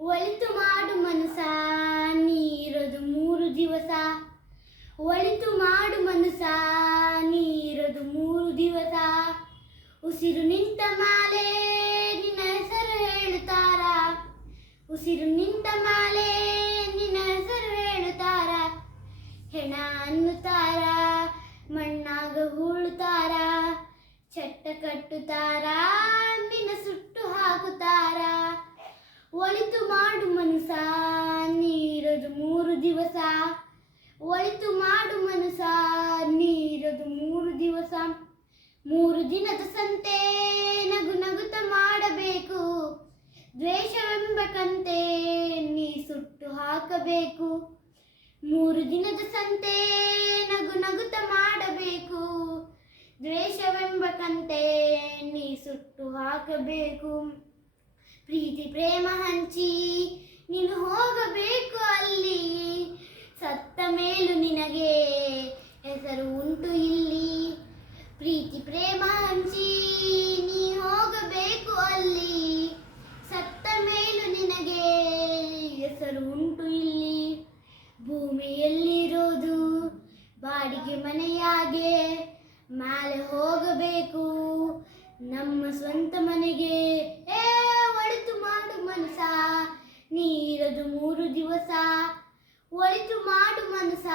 ಒಳಿತು ಮಾಡು ಮನಸ ನೀರದು 3 ದಿವಸ. ಒಳಿತು ಮಾಡು ಮನಸ ನೀರದು 3 ದಿವಸ. ಉಸಿರು ನಿಂತ ಮಾಲೆ ನಿನ್ನ ಹೆಸರು ಹೇಳುತ್ತಾರ. ಉಸಿರು ನಿಂತ ಮಾಲೆ ನಿನ್ನ ಹೆಸರು ಹೇಳುತ್ತಾರ. ಹೆಣ ಅನ್ನುತ್ತಾರ, ಮಣ್ಣಾಗ ಹೂಳುತ್ತಾರ. ಚಟ್ಟ ಕಟ್ಟುತ್ತಾರ, ನಿನ್ನ ಸುಟ್ಟು ಹಾಕುತ್ತಾರ. ಒಳಿತು ಮಾಡು ಮನಸ ನೀರದು 3 ದಿವಸ. ಒಳಿತು ಮಾಡು ಮನಸ ನೀರದು 3 ದಿವಸ. 3 ದಿನದ ಸಂತೆ ನಗು ನಗುತ್ತ ಮಾಡಬೇಕು. ದ್ವೇಷವೆಂಬ ಕಂತೆ ನೀ ಸುಟ್ಟು ಹಾಕಬೇಕು. 3 ದಿನದ ಸಂತೆ ನಗು ನಗುತ್ತ ಮಾಡಬೇಕು. ದ್ವೇಷವೆಂಬ ಕಂತೆ ನೀ ಸುಟ್ಟು ಹಾಕಬೇಕು. ಪ್ರೀತಿ ಪ್ರೇಮ ಹಂಚಿ ನೀನು ಹೋಗಬೇಕು ಅಲ್ಲಿ. ಸತ್ತ ಮೇಲೂ ನಿನಗೆ ಹೆಸರು ಉಂಟು ಇಲ್ಲಿ. ಪ್ರೀತಿ ಪ್ರೇಮ ಹಂಚಿ ನೀ ಹೋಗಬೇಕು ಅಲ್ಲಿ. ಸತ್ತ ಮೇಲೂ ನಿನಗೆ ಹೆಸರು ಉಂಟು ಇಲ್ಲಿ. ಭೂಮಿಯಲ್ಲಿರೋದು ಬಾಡಿಗೆ ಮನೆಯಾಗೆ. ಮೇಲೆ ಹೋಗಬೇಕು ನಮ್ಮ ಸ್ವಂತ ಮನೆಗೆ. ಒಳಿತು ಮಾಡು ಮನಸ ನೀರದು 3 ದಿವಸ. ಒಳಿತು ಮಾಡು ಮನಸ